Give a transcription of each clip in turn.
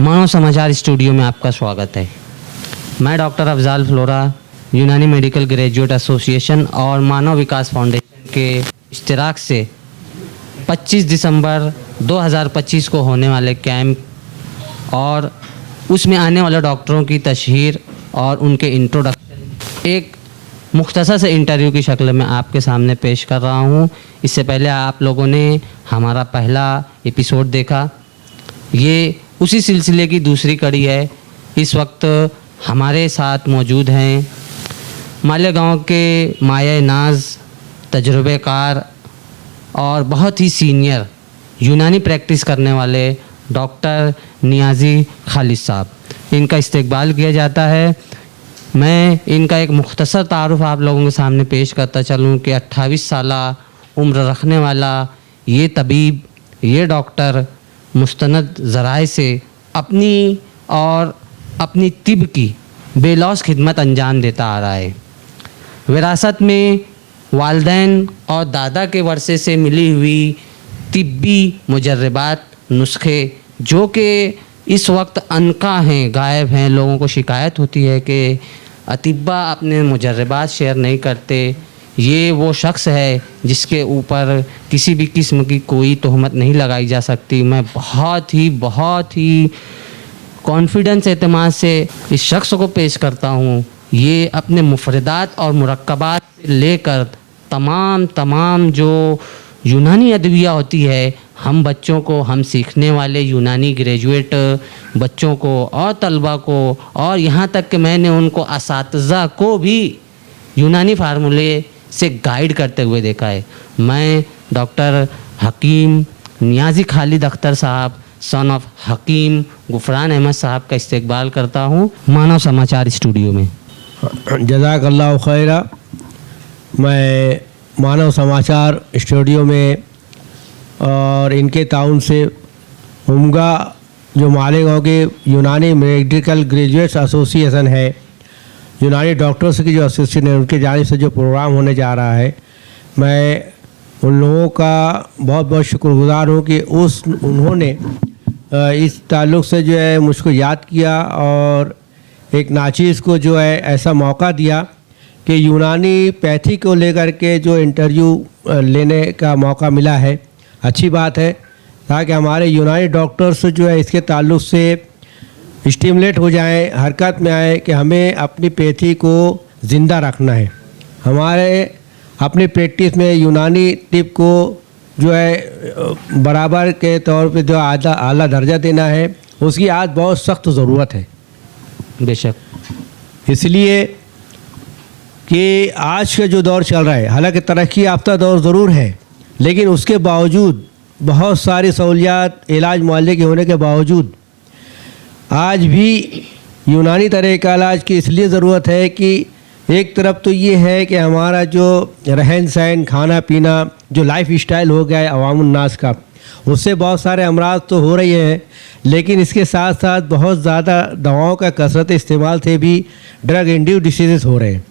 मानव समाचार स्टूडियो में आपका स्वागत है। मैं डॉक्टर अफजाल फ्लोरा, यूनानी मेडिकल ग्रेजुएट एसोसिएशन और मानव विकास फाउंडेशन के इश्तिराक से 25 दिसंबर 2025 को होने वाले कैंप और उसमें आने वाले डॉक्टरों की तशहीर और उनके इंट्रोडक्शन एक मुख्तसर से इंटरव्यू की शक्ल में आपके सामने पेश कर रहा हूँ। इससे पहले आप लोगों ने हमारा पहला एपिसोड देखा, ये उसी सिलसिले की दूसरी कड़ी है। इस वक्त हमारे साथ मौजूद हैं मालेगांव के माया नाज, तजुर्बेकार और बहुत ही सीनियर यूनानी प्रैक्टिस करने वाले डॉक्टर नियाज़ी खालिद साहब। इनका इस्तकबाल किया जाता है। मैं इनका एक मुख्तसर तारुफ आप लोगों के सामने पेश करता चलूँ कि 28 साल उम्र रखने वाला ये तबीब, ये डॉक्टर मुस्तनद ज़राए से अपनी तिब की बेलौस खिदमत अंजाम देता आ रहा है। विरासत में वालदैन और दादा के वर्से से मिली हुई तिब्बी मुजर्रबात, नुस्खे जो कि इस वक्त अनका हैं, गायब हैं। लोगों को शिकायत होती है कि अतिब्बा अपने मुजर्रबात शेयर नहीं करते। ये वो शख्स है जिसके ऊपर किसी भी किस्म की कोई तोहमत नहीं लगाई जा सकती। मैं बहुत ही कॉन्फिडेंस एतमाद से इस शख्स को पेश करता हूँ। ये अपने मुफरदात और मुरक्कबात से लेकर तमाम जो यूनानी अदविया होती है, हम बच्चों को, हम सीखने वाले यूनानी ग्रेजुएट बच्चों को और तलबा को, और यहाँ तक कि मैंने उनको असातिज़ा को भी यूनानी फार्मूले से गाइड करते हुए देखा है। मैं डॉक्टर हकीम नियाज़ी खालिद अख्तर साहब, सन ऑफ हकीम गुफरान अहमद साहब का इस्तकबाल करता हूँ मानव समाचार स्टूडियो में। जज़ाकल्लाहु खैरा। मैं मानव समाचार स्टूडियो में और इनके ताउन से उमगा जो मालेगांव के यूनानी मेडिकल ग्रेजुएट्स एसोसिएशन है, यूनानी डॉक्टर्स की जो एसोसिएशन है, उनके जाने से जो प्रोग्राम होने जा रहा है, मैं उन लोगों का बहुत बहुत शुक्रगुजार हूँ कि उन्होंने इस ताल्लुक़ से जो है मुझको याद किया और एक नाचीज़ को जो है ऐसा मौका दिया कि यूनानी पैथी को लेकर के जो इंटरव्यू लेने का मौका मिला है। अच्छी बात है, ताकि हमारे यूनानी डॉक्टर्स जो है इसके ताल्लुक़ से स्टिमुलेट हो जाएं, हरकत में आए कि हमें अपनी पैथी को ज़िंदा रखना है। हमारे अपनी प्रैक्टिस में यूनानी तिब को जो है बराबर के तौर पे जो आला दर्जा देना है, उसकी आज बहुत सख्त ज़रूरत है। बेशक, इसलिए कि आज का जो दौर चल रहा है, हालांकि तरक्की याफ्ता दौर ज़रूर है, लेकिन उसके बावजूद बहुत सारी सहूलियात इलाज मुआवजे के होने के बावजूद आज भी यूनानी तरीक़ा इलाज की इसलिए ज़रूरत है कि एक तरफ तो ये है कि हमारा जो रहन सहन, खाना पीना, जो लाइफ स्टाइल हो गया है अवामुन्नास का, उससे बहुत सारे अमराज तो हो रही हैं, लेकिन इसके साथ साथ बहुत ज़्यादा दवाओं का कसरत इस्तेमाल से भी ड्रग इंड्यूस्ड डिसीज़ हो रहे हैं।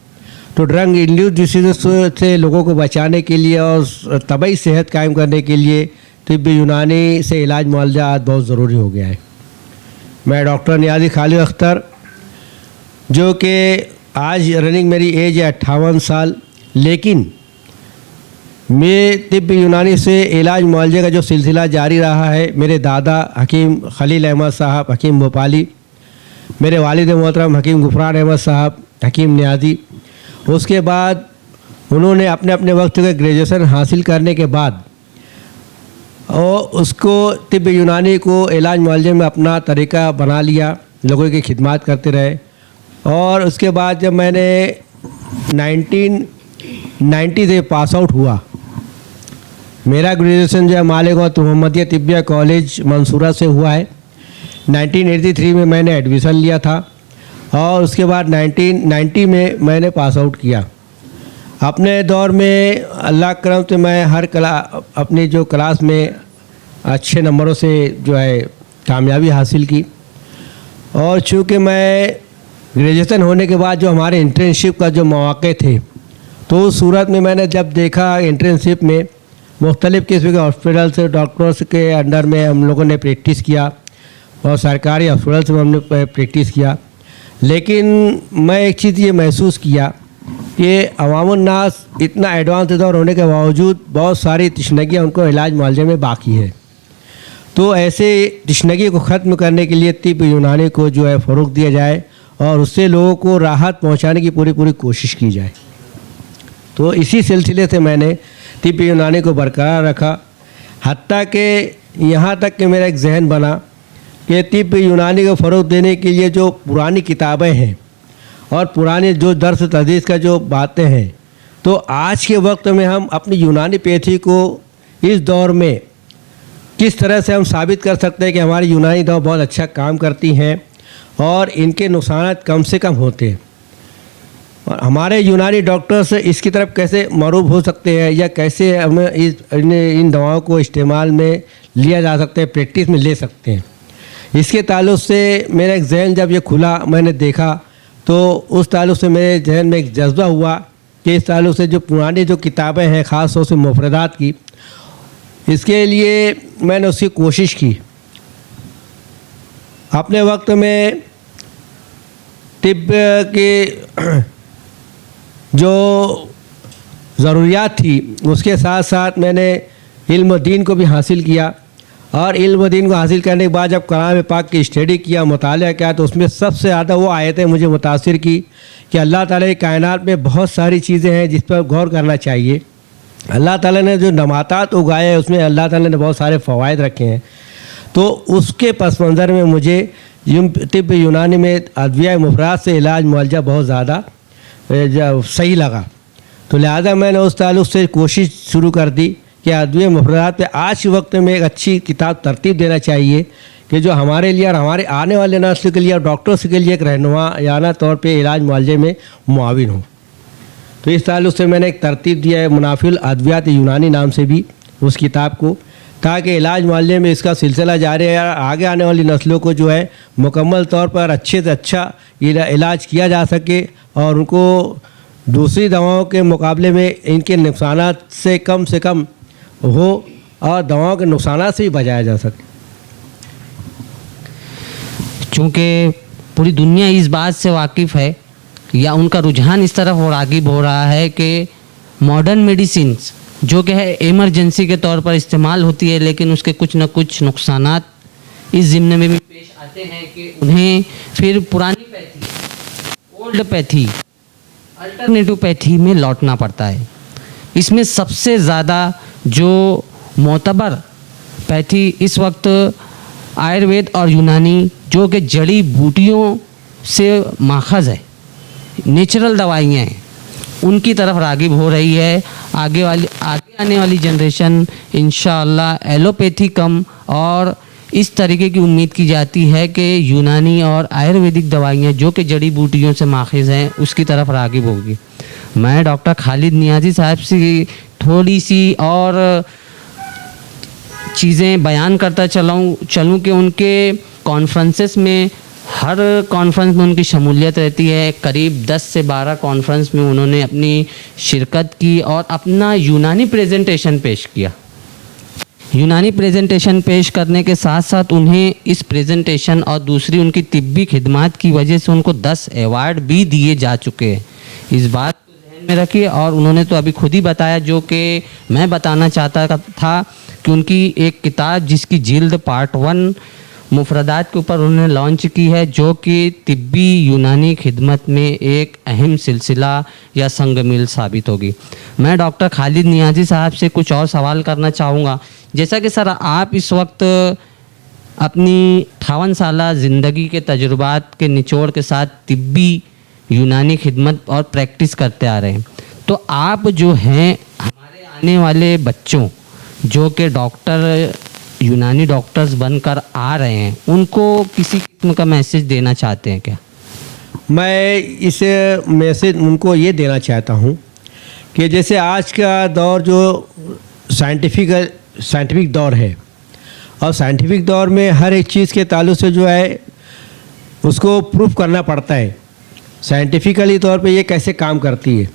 तो ड्रग इंड्यूस्ड डिसीज़ से लोगों को बचाने के लिए और तबई सेहत कायम करने के लिए तिब्ब यूनानी से इलाज मुआवजा आज बहुत ज़रूरी हो गया है। मैं डॉक्टर नियाज़ी खालिद अख्तर, जो कि आज रनिंग मेरी एज है 58 साल, लेकिन मैं तिब्ब यूनानी से इलाज मुआवजे का जो सिलसिला जारी रहा है, मेरे दादा हकीम खलील अहमद साहब हकीम भोपाली, मेरे वालिद मोहतरम हकीम गुफरान अहमद साहब हकीम नियाज़ी, उसके बाद उन्होंने अपने अपने वक्त के ग्रेजुएशन हासिल करने के बाद और उसको तिब्ब यूनानी को इलाज मुआवजे में अपना तरीक़ा बना लिया, लोगों की खिदमत करते रहे। और उसके बाद जब मैंने 1990 से पास आउट हुआ, मेरा ग्रेजुएशन जो है मालेगांव मोहम्मदिया तिब्बिया कॉलेज मंसूरा से हुआ है। 1983 में मैंने एडमिशन लिया था और उसके बाद 1990 में मैंने पास आउट किया। अपने दौर में अल्लाह करम से मैं अपनी जो क्लास में अच्छे नंबरों से जो है कामयाबी हासिल की। और चूँकि मैं ग्रेजुएशन होने के बाद जो हमारे इंटर्नशिप का जो मौक़े थे, तो उस सूरत में मैंने जब देखा इंटर्नशिप में मुख्तलिफ़ किस्म के हॉस्पिटल से डॉक्टर्स के अंडर में हम लोगों ने प्रैक्टिस किया, और सरकारी हॉस्पिटल में हमने प्रैक्टिस किया। लेकिन मैं एक चीज़ ये महसूस किया कि अवामुन्नास इतना एडवांस दौर होने के बावजूद बहुत सारी तशनगियाँ उनको इलाज मुआवजे में बाकी है। तो ऐसे तशनगी को ख़त्म करने के लिए तिब्ब यूनानी को जो है फ़रोग़ दिया जाए और उससे लोगों को राहत पहुंचाने की पूरी कोशिश की जाए। तो इसी सिलसिले से मैंने तिब्ब यूनानी को बरकरार रखा, हत्ता कि यहाँ तक कि मेरा एक जहन बना कि तिब्ब यूनानी को फ़रोग़ देने के लिए जो पुरानी किताबें हैं और पुराने जो दर्स तदरीस का जो बातें हैं, तो आज के वक्त में हम अपनी यूनानी पैथी को इस दौर में किस तरह से हम साबित कर सकते हैं कि हमारी यूनानी दवा बहुत अच्छा काम करती हैं और इनके नुकसान कम से कम होते हैं। और हमारे यूनानी डॉक्टर्स इसकी तरफ कैसे मरूब हो सकते हैं या कैसे हमें इन दवाओं को इस्तेमाल में लिया जा सकता है, प्रैक्टिस में ले सकते हैं। इसके ताल्लुक़ से मेरा एक जहन जब ये खुला, मैंने देखा, तो उस ताल्लुक़ से मेरे जहन में एक जज्बा हुआ कि इस ताल्लुक़ से जो पुरानी जो किताबें हैं, ख़ास तौर से मुफरदात की, इसके लिए मैंने उसकी कोशिश की। अपने वक्त में तिब्ब के जो ज़रूरियात थी उसके साथ साथ मैंने इल्म दीन को भी हासिल किया और इल्म दीन को हासिल करने के बाद जब कलाम पाक की स्टडी किया, मुताला किया, तो उसमें सबसे ज़्यादा वो आयतें मुझे मुतासिर की कि अल्लाह ताला की कायनात में बहुत सारी चीज़ें हैं जिस पर गौर करना चाहिए। अल्लाह ताला ने जो नबातात उगाए हैं उसमें अल्लाह ताला ने बहुत सारे फ़वाइद रखे हैं। तो उसके पस मंज़र में मुझे तिब्ब यूनानी में अद्विया मुफरात से इलाज मुआवजा बहुत ज़्यादा सही लगा। तो लिहाजा मैंने उस ताल्लुक़ से कोशिश शुरू कर दी कि अद्विया मुफरात पे आज के वक्त में एक अच्छी किताब तरतीब देना चाहिए कि जो हमारे लिए और हमारे आने वाले नस्ल के लिए और डॉक्टर्स के लिए एक रहनुमायाना तौर पर इलाज मुआवजे में मुआविन हो। तो इस ताल्लुक़ से मैंने एक तरतीब दिया है मुनाफिल अद्वियात यूनानी नाम से भी उस किताब को, ताकि इलाज मुआवजे में इसका सिलसिला जारी है, आगे आने वाली नस्लों को जो है मुकम्मल तौर पर अच्छे से अच्छा इलाज किया जा सके और उनको दूसरी दवाओं के मुकाबले में इनके नुकसानात से कम हो और दवाओं के नुकसानात से भी बचाया जा सके। चूँकि पूरी दुनिया इस बात से वाकिफ़ है या उनका रुझान इस तरफ और राग़िब हो रहा है कि मॉडर्न मेडिसिन्स जो कि है इमरजेंसी के तौर पर इस्तेमाल होती है, लेकिन उसके कुछ न कुछ नुकसानात इस ज़िम्ने में भी पेश आते हैं कि उन्हें फिर पुरानी pathy, old pathy, alternative pathy में लौटना पड़ता है। इसमें सबसे ज़्यादा जो मोतबर पैथी इस वक्त आयुर्वेद और यूनानी जो कि जड़ी बूटियों से माखज़ है, नेचुरल दवाइयाँ हैं, उनकी तरफ राग़िब हो रही है। आगे आने वाली जनरेशन इंशाअल्लाह एलोपैथी कम और इस तरीके की उम्मीद की जाती है कि यूनानी और आयुर्वेदिक दवाइयाँ जो कि जड़ी बूटियों से माखज़ हैं उसकी तरफ राग़िब होगी। मैं डॉक्टर खालिद नियाज़ी साहब से थोड़ी सी और चीज़ें बयान करता चलूँ कि उनके कॉन्फ्रेंसेस में हर कॉन्फ्रेंस में उनकी शमूलियत रहती है। करीब 10 से 12 कॉन्फ्रेंस में उन्होंने अपनी शिरकत की और अपना यूनानी प्रेजेंटेशन पेश किया। यूनानी प्रेजेंटेशन पेश करने के साथ साथ उन्हें इस प्रेजेंटेशन और दूसरी उनकी तिब्बी खिदमात की वजह से उनको 10 अवार्ड भी दिए जा चुके हैं। इस बात को ध्यान में रखिए। और उन्होंने तो अभी खुद ही बताया, जो कि मैं बताना चाहता था, कि उनकी एक किताब जिसकी जिल्द पार्ट 1 मुफरदात के ऊपर उन्होंने लॉन्च की है, जो कि तिब्बी यूनानी खिदमत में एक अहम सिलसिला या संगमिल साबित होगी। मैं डॉक्टर खालिद नियाज़ी साहब से कुछ और सवाल करना चाहूँगा। जैसा कि सर आप इस वक्त अपनी 58 साला ज़िंदगी के तजुर्बात के निचोड़ के साथ तिब्बी यूनानी खिदमत और प्रैक्टिस करते आ रहे हैं, तो आप जो हैं हमारे आने वाले बच्चों जो कि डॉक्टर यूनानी डॉक्टर्स बनकर आ रहे हैं, उनको किसी किस्म का मैसेज देना चाहते हैं क्या? मैं इस मैसेज उनको ये देना चाहता हूँ कि जैसे आज का दौर जो साइंटिफिक दौर है और साइंटिफिक दौर में हर एक चीज़ के ताल्लुक से जो है उसको प्रूफ करना पड़ता है साइंटिफिकली तौर पे ये कैसे काम करती है।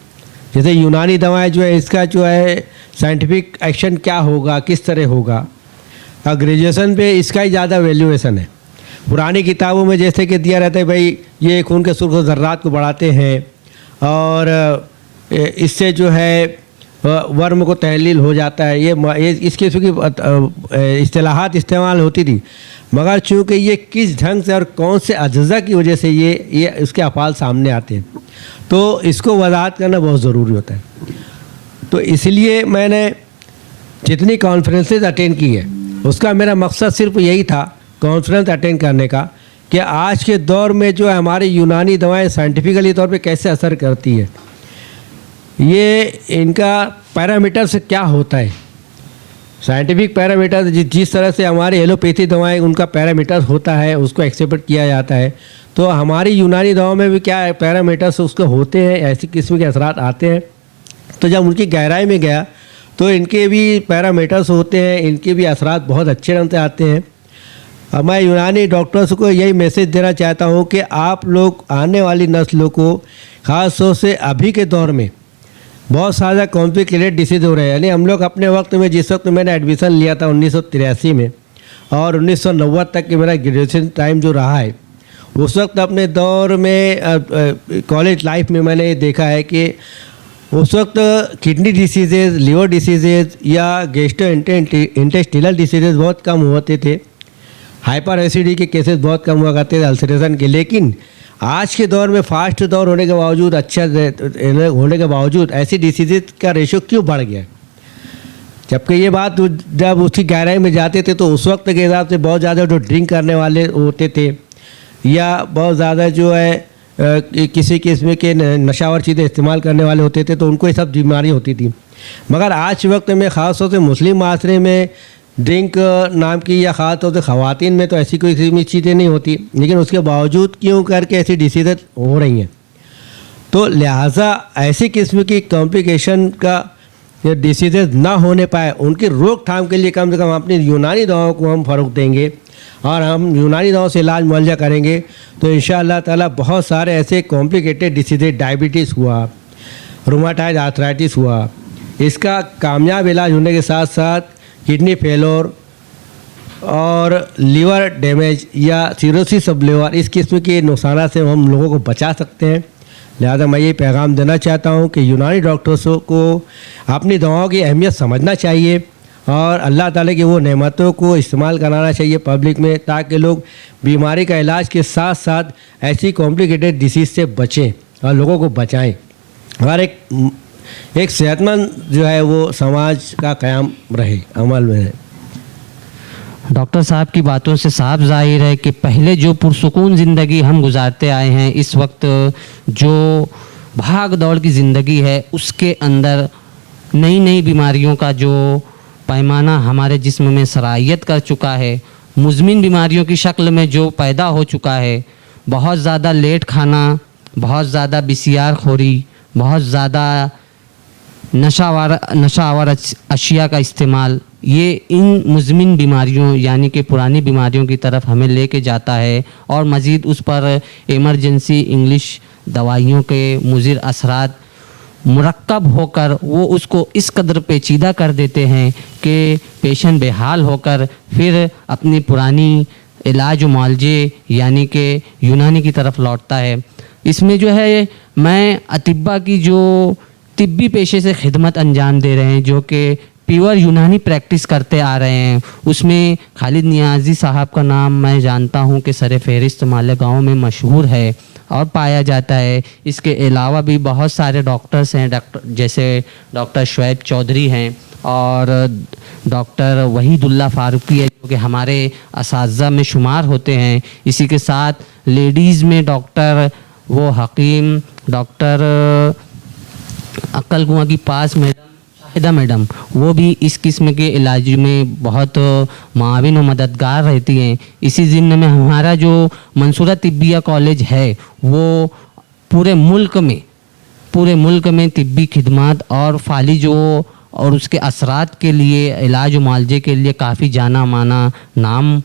जैसे यूनानी दवाएं जो है इसका जो है साइंटिफिक एक्शन क्या होगा, किस तरह होगा, ग्रेजुएशन पे इसका ही ज़्यादा वैल्यूएशन है। पुरानी किताबों में जैसे कि दिया रहता है भाई ये खून के सुर्ख ज़र्रात को बढ़ाते हैं और इससे जो है वर्म को तहलील हो जाता है, ये इस किस्म की इस्तिलाहात इस्तेमाल होती थी। मगर चूँकि ये किस ढंग से और कौन से अज्जा की वजह से ये इसके अफ़ाल सामने आते हैं, तो इसको वजाहत करना बहुत ज़रूरी होता है। तो इसलिए मैंने जितनी कॉन्फ्रेंसेज अटेंड की है उसका मेरा मकसद सिर्फ यही था, कॉन्फ्रेंस अटेंड करने का, कि आज के दौर में जो है हमारी यूनानी दवाएं साइंटिफिकली तौर पे कैसे असर करती है, ये इनका पैरामीटर से क्या होता है। साइंटिफिक पैरामीटर जिस तरह से हमारी एलोपैथी दवाएं उनका पैरामीटर होता है उसको एक्सेप्ट किया जाता है, तो हमारी यूनानी दवाओं में भी क्या पैरामीटर्स उसको होते हैं, ऐसी किस्म के असरात आते हैं। तो जब उनकी गहराई में गया तो इनके भी पैरामीटर्स होते हैं, इनके भी असरात बहुत अच्छे ढंग से आते हैं। अब मैं यूनानी डॉक्टर्स को यही मैसेज देना चाहता हूँ कि आप लोग आने वाली नस्लों को, ख़ास तौर से अभी के दौर में बहुत सारा कॉम्प्लिकेटेड डिसीज़ हो रहे हैं। यानी हम लोग अपने वक्त में, जिस वक्त मैंने एडमिशन लिया था 1983 में और 1990 तक के मेरा ग्रेजुएशन टाइम जो रहा है, उस वक्त अपने दौर में कॉलेज लाइफ में मैंने ये देखा है कि उस वक्त किडनी डिसीजेज़, लिवर डिसीजेज़ या गैस्ट्रो इंटेस्टिनल डिसीजेज़ बहुत कम होते थे, हाइपर एसिडिटी के केसेस बहुत कम हुआ करते थे, अल्सरेशन के। लेकिन आज के दौर में फास्ट दौर होने के बावजूद, अच्छा होने के बावजूद ऐसी डिसीजेज का रेशो क्यों बढ़ गया? जबकि ये बात जब उसकी गहराई में जाते थे तो उस वक्त के हिसाब से बहुत ज़्यादा जो ड्रिंक करने वाले होते थे या बहुत ज़्यादा जो है किसी किस्म के नशावर चीज़ें इस्तेमाल करने वाले होते थे, तो उनको ये सब बीमारी होती थी। मगर आज वक्त में ख़ास तौर से मुस्लिम माशरे में ड्रिंक नाम की या ख़ास तौर से ख़वातीन में तो ऐसी कोई किस्म की चीज़ें नहीं होती, लेकिन उसके बावजूद क्यों करके ऐसी डिसीज़ हो रही हैं। तो लिहाजा ऐसी किस्म की कॉम्प्लिकेशन का डिसीज़ ना होने पाए, उनकी रोकथाम के लिए कम से कम अपनी यूनानी दवाओं को हम फ़रोग़ देंगे और हम यूनानी दवाओं से इलाज मुआवजा करेंगे, तो इंशाअल्लाह ताला बहुत सारे ऐसे कॉम्प्लिकेटेड डिसीज़, डायबिटीज़ हुआ, रूमाटाइड आर्थराइटिस हुआ, इसका कामयाब इलाज होने के साथ साथ किडनी फेलोर और लीवर डैमेज या सिरोसिस ऑफ लिवर, इस किस्म के नुकसान से हम लोगों को बचा सकते हैं। लिहाजा मैं ये पैगाम देना चाहता हूँ कि यूनानी डॉक्टर्सों को अपनी दवाओं की अहमियत समझना चाहिए और अल्लाह ताला की वो नेमतों को इस्तेमाल कराना चाहिए पब्लिक में, ताकि लोग बीमारी का इलाज के साथ साथ ऐसी कॉम्प्लिकेटेड डिसीज़ से बचें और लोगों को बचाएं और एक सेहतमंद जो है वो समाज का क़याम रहे, अमल में रहे। डॉक्टर साहब की बातों से साफ जाहिर है कि पहले जो पुरसुकून ज़िंदगी हम गुजारते आए हैं, इस वक्त जो भाग दौड़ की ज़िंदगी है उसके अंदर नई नई बीमारियों का जो पैमाना हमारे जिस्म में सरायत कर चुका है, मुज़मिन बीमारियों की शक्ल में जो पैदा हो चुका है, बहुत ज़्यादा लेट खाना, बहुत ज़्यादा बिसियार खोरी, बहुत ज़्यादा नशावर अशिया का इस्तेमाल, ये इन मुज़मिन बीमारियों यानी कि पुरानी बीमारियों की तरफ हमें लेके जाता है और मज़ीद उस पर इमरजेंसी इंग्लिश दवाइयों के मुज़िर असरात मुरक्कब होकर वो उसको इस कदर पेचीदा कर देते हैं कि पेशेंट बेहाल होकर फिर अपनी पुरानी इलाज व मुआलजे यानी कि यूनानी की तरफ लौटता है। इसमें जो है मैं अतिब्बा की जो तिब्बी पेशे से खिदमत अंजाम दे रहे हैं, जो कि प्योर यूनानी प्रैक्टिस करते आ रहे हैं, उसमें खालिद नियाज़ी साहब का नाम मैं जानता हूं कि सर फहरिस्त मालेगांव में मशहूर है और पाया जाता है। इसके अलावा भी बहुत सारे डॉक्टर्स हैं, जैसे डॉक्टर शुएब चौधरी हैं और डॉक्टर वहीदुल्ला फारूकी है, जो कि हमारे असातिज़ा में शुमार होते हैं। इसी के साथ लेडीज़ में डॉक्टर वो हकीम डॉक्टर अक्ल कुआं की पास शाहिदा मैडम, वो भी इस किस्म के इलाज में बहुत माविन और मददगार रहती हैं। इसी ज़िम्न में हमारा जो मंसूरा तिब्बिया कॉलेज है वो पूरे मुल्क में तिब्बी खिदमत और फालिजो और उसके असरात के लिए, इलाज मुआलजे के लिए काफ़ी जाना माना नाम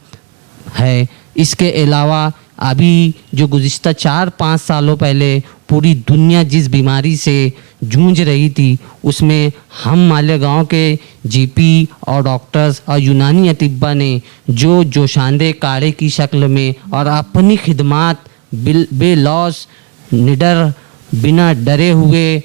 है। इसके अलावा अभी जो गुज़िश्ता 4-5 सालों पहले पूरी दुनिया जिस बीमारी से जूझ रही थी उसमें हम मालेगांव के जीपी और डॉक्टर्स और यूनानी अतिब्बा ने जो जोशानदे काढ़े की शक्ल में और अपनी खिदमात बेलौस निडर बिना डरे हुए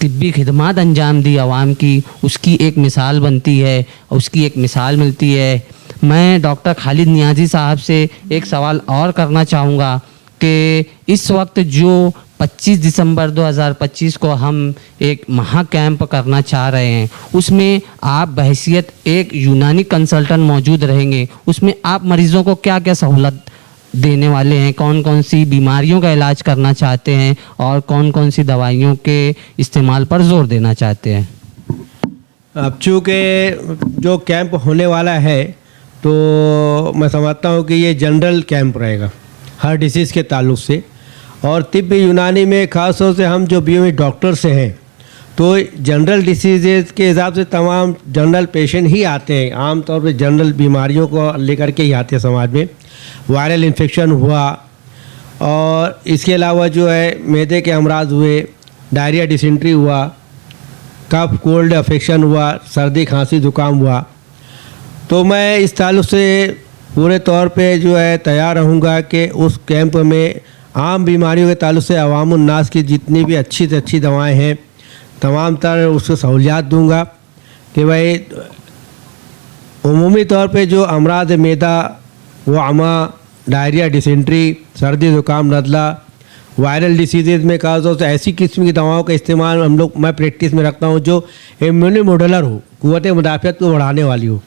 तिब्बी खिदमात अंजाम दी आवाम की, उसकी एक मिसाल बनती है, उसकी एक मिसाल मिलती है। मैं डॉक्टर खालिद नियाज़ी साहब से एक सवाल और करना चाहूँगा कि इस वक्त जो 25 दिसंबर 2025 को हम एक महा कैंप करना चाह रहे हैं, उसमें आप बहैसियत एक यूनानी कंसल्टेंट मौजूद रहेंगे, उसमें आप मरीज़ों को क्या क्या सहूलत देने वाले हैं, कौन कौन सी बीमारियों का इलाज करना चाहते हैं और कौन कौन सी दवाइयों के इस्तेमाल पर जोर देना चाहते हैं? अब चूँकि जो कैंप होने वाला है तो मैं समझता हूँ कि ये जनरल कैंप रहेगा हर डिसीज़ के ताल्लुक से, और तिब्बी यूनानी में ख़ास तौर से हम जो बीएमएस डॉक्टर से हैं तो जनरल डिसीज़ के हिसाब से तमाम जनरल पेशेंट ही आते हैं, आम तौर पे जनरल बीमारियों को लेकर के ही आते हैं समाज में। वायरल इन्फेक्शन हुआ और इसके अलावा जो है मैदे के अमराज हुए, डायरिया डिसेंट्री हुआ, कफ कोल्ड अफेक्शन हुआ, सर्दी खांसी जुकाम हुआ, तो मैं इस ताल्लुक से पूरे तौर पे जो है तैयार रहूँगा कि उस कैंप में आम बीमारियों के ताल्लुक से अवामुन नास की जितनी भी अच्छी से अच्छी दवाएं हैं तमाम तरह उसको सहूलियात दूंगा कि भाई उमूमी तौर पे जो अमराज मैदा, वमा, डायरिया डिसेंट्री, सर्दी ज़ुकाम नज़ला, वायरल डिसीज़ में खास तौर से ऐसी किस्म की दवाओं का इस्तेमाल मैं प्रैक्टिस में रखता हूँ जो इम्यूनो मॉड्यूलर हो, क़ुव्वत मुदाफ़ियत को बढ़ाने वाली हो।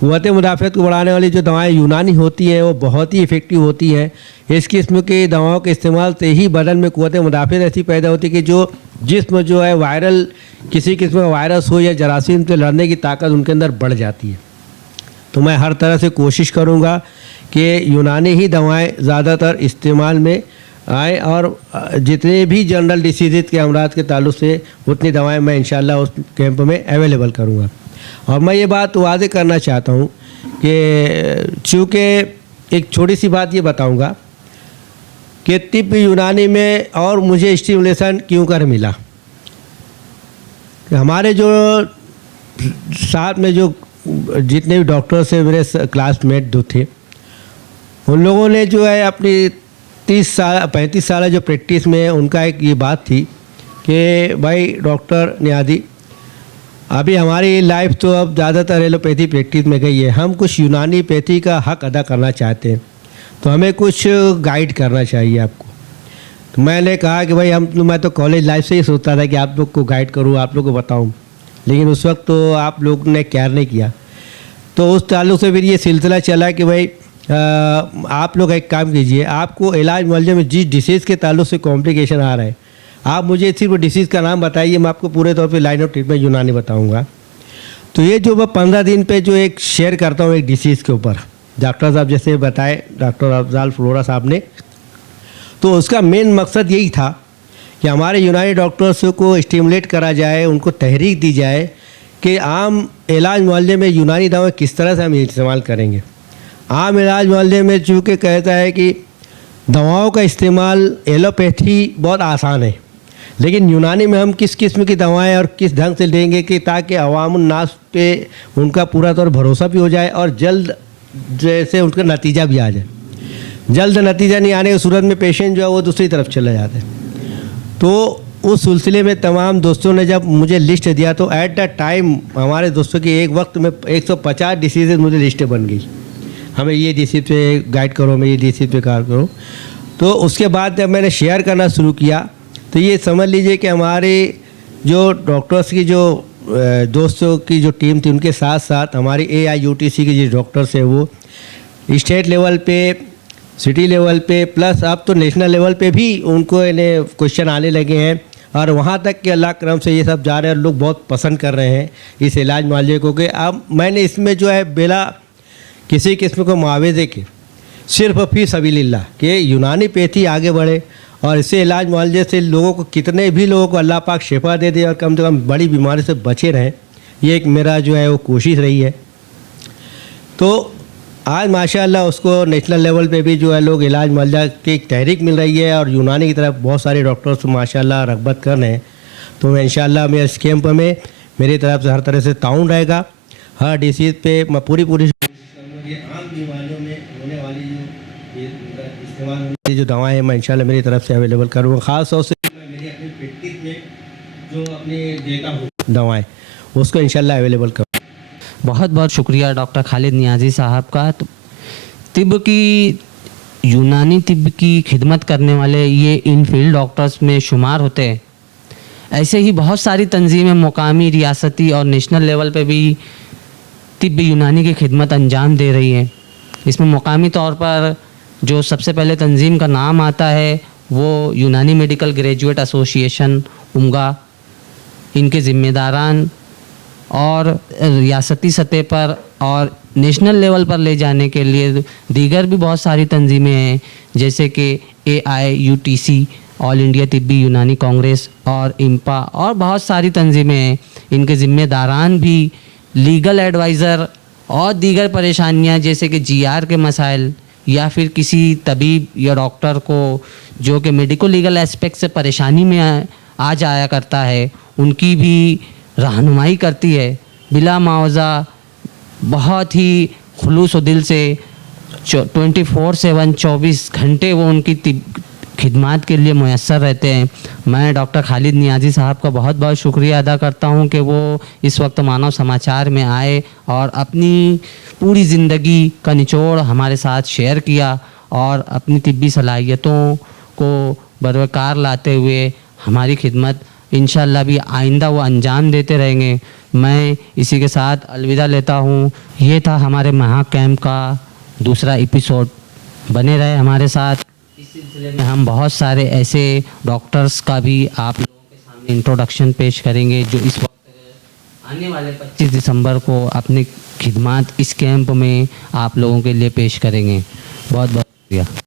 क़ुव्वत मुदाफ़ियत को बढ़ाने वाली जो दवाएं यूनानी होती हैं वो बहुत ही इफ़ेक्टिव होती हैं। इस किस्म की दवाओं के इस्तेमाल से ही बदन में क़ुव्वत मुदाफ़ियत ऐसी पैदा होती है कि जो जिस्म जो है वायरल किसी किस्म का वायरस हो या जरासीम से लड़ने की ताकत उनके अंदर बढ़ जाती है। तो मैं हर तरह से कोशिश करूँगा कि यूनानी ही दवाएं ज़्यादातर इस्तेमाल में आए और जितने भी जनरल डिसीज़ के अमराज के ताल्लुक से उतनी दवाएं मैं इंशाल्लाह उस कैंप में अवेलेबल करूँगा। और मैं ये बात वादे करना चाहता हूँ कि चूँकि एक छोटी सी बात ये बताऊँगा कि तिब्ब यूनानी में और मुझे स्टिमुलेशन क्यों कर मिला। हमारे जो साथ में जो जितने भी डॉक्टर्स हैं मेरे क्लासमेट जो थे उन लोगों ने जो है अपनी 35 साल जो प्रैक्टिस में उनका एक ये बात थी कि भाई डॉक्टर नियाज़ी अभी हमारी लाइफ तो अब ज़्यादातर एलोपैथी प्रैक्टिस में गई है, हम कुछ यूनानी पैथी का हक अदा करना चाहते हैं, तो हमें कुछ गाइड करना चाहिए आपको। तो मैंने कहा कि भाई मैं तो कॉलेज लाइफ से ही सोचता था कि आप लोग को गाइड करूँ, आप लोग को बताऊँ, लेकिन उस वक्त तो आप लोग ने केयर नहीं किया। तो उस ताल्लुक से फिर ये सिलसिला चला कि भाई आप लोग एक काम कीजिए, आपको इलाज मुआवजे में जिस डिसीज़ के ताल्लुक से कॉम्प्लिकेशन आ रहा है आप मुझे सिर्फ डिसीज़ का नाम बताइए, मैं आपको पूरे तौर पे लाइन ऑफ ट्रीटमेंट यूनानी बताऊंगा। तो ये जो मैं 15 दिन पे जो एक शेयर करता हूँ एक डिसीज़ के ऊपर, डॉक्टर साहब जैसे बताए डॉक्टर अफजाल फ्लोरा साहब ने, तो उसका मेन मकसद यही था कि हमारे यूनानी डॉक्टर्स को स्टिमुलेट करा जाए, उनको तहरीक दी जाए कि आम इलाज मुआवजे में यूनानी दवाएँ किस तरह से हम इस्तेमाल करेंगे। आम इलाज मुआवजे में चूँकि कहता है कि दवाओं का इस्तेमाल एलोपैथी बहुत आसान है, लेकिन यूनानी में हम किस किस्म की दवाएं और किस ढंग से लेंगे कि ताकि अवामुन नास पे उनका पूरा तौर भरोसा भी हो जाए और जल्द जैसे उनका नतीजा भी आ जाए। जल्द नतीजा नहीं आने की सूरत में पेशेंट जो है वो दूसरी तरफ चले जाते हैं। तो उस सिलसिले में तमाम दोस्तों ने जब मुझे लिस्ट दिया तो एट द टाइम हमारे दोस्तों की एक वक्त में 150 डिसीज़ मुझे लिस्ट बन गई, हमें ये डिसीज़ पे गाइड करो, हमें ये डिसीज़ पे कार करो। तो उसके बाद जब मैंने शेयर करना शुरू किया तो ये समझ लीजिए कि हमारे जो डॉक्टर्स की जो दोस्तों की जो टीम थी उनके साथ साथ हमारी AIUTC के जो डॉक्टर्स हैं वो स्टेट लेवल पे, सिटी लेवल पे, प्लस अब तो नेशनल लेवल पे भी उनको इन्हें क्वेश्चन आने लगे हैं और वहाँ तक कि अल्लाह करम से ये सब जा रहे हैं और लोग बहुत पसंद कर रहे हैं इस इलाज मुआवजे को। कि अब मैंने इसमें जो है बिला किसी किस्म को मुआवजे के सिर्फ फी सबीलिल्लाह कि यूनानी पैथी आगे बढ़े और इससे इलाज मुआवजे से लोगों को कितने भी लोगों को अल्लाह पाक शिफा दे दे और कम से कम बड़ी बीमारी से बचे रहें, ये एक मेरा जो है वो कोशिश रही है। तो आज माशाल्लाह उसको नेशनल लेवल पे भी जो है लोग इलाज मुआवजा की एक तहरीक मिल रही है और यूनानी की तरफ बहुत सारे डॉक्टर्स माशाल्लाह रग़बत कर रहे हैं। तो इंशाल्लाह मैं इस कैंप में मेरी तरफ से हर तरह से ताउन रहेगा। हर डिसीज़ पे मैं पूरी आम बीमारियों में होने वाली जो इस्तेमाल होने जो दवाएँ हैं मैं इंशाल्लाह मेरी तरफ से अवेलेबल करूँगा। ख़ास तौर से मैं मेरी अपनी प्रैक्टिस में जो अपनी देता हूँ दवाएँ उसको इंशाल्लाह अवेलेबल करूँ। बहुत बहुत शुक्रिया डॉक्टर खालिद नियाज़ी साहब का। तिब्ब की यूनानी तिब्ब की खिदमत करने वाले ये इन फील्ड डॉक्टर्स में शुमार होते हैं। ऐसे ही बहुत सारी तंजीमें मुकामी, रियासती और नेशनल लेवल पे भी तिब्ब यूनानी की खिदमत अंजाम दे रही हैं। इसमें मुकामी तौर पर जो सबसे पहले तंजीम का नाम आता है वो यूनानी मेडिकल ग्रेजुएट एसोसिएशन उमगा। इनके ज़िम्मेदारान और रियासती सतह पर और नेशनल लेवल पर ले जाने के लिए दीगर भी बहुत सारी तंजीमें हैं, जैसे कि AIUTC ऑल इंडिया तिब्बी यूनानी कांग्रेस और इम्पा और बहुत सारी तंजीमें हैं। इनके ज़िम्मेदारान भी लीगल एडवाइज़र और दीगर परेशानियां जैसे कि GR के मसाइल या फिर किसी तबीब या डॉक्टर को जो कि मेडिकल लीगल एस्पेक्ट से परेशानी में आ जाया करता है उनकी भी रहनुमाई करती है। बिला मुआवजा बहुत ही खुलूस और दिल से 24/7 24 घंटे वो उनकी खिदमत के लिए मुयस्सर रहते हैं। मैं डॉक्टर खालिद नियाज़ी साहब का बहुत बहुत शुक्रिया अदा करता हूं कि वो इस वक्त मानव समाचार में आए और अपनी पूरी ज़िंदगी का निचोड़ हमारे साथ शेयर किया और अपनी तिब्बी सलाहियतों को बरकरार लाते हुए हमारी खिदमत इंशाअल्लाह भी आइंदा वो अंजाम देते रहेंगे। मैं इसी के साथ अलविदा लेता हूँ। ये था हमारे महा कैंप का दूसरा एपिसोड। बने रहे हमारे साथ। इस सिलसिले में हम बहुत सारे ऐसे डॉक्टर्स का भी आप लोगों के सामने इंट्रोडक्शन पेश करेंगे जो इस वक्त आने वाले 25 दिसंबर को अपनी खिदमत इस कैंप में आप लोगों के लिए पेश करेंगे। बहुत बहुत शुक्रिया।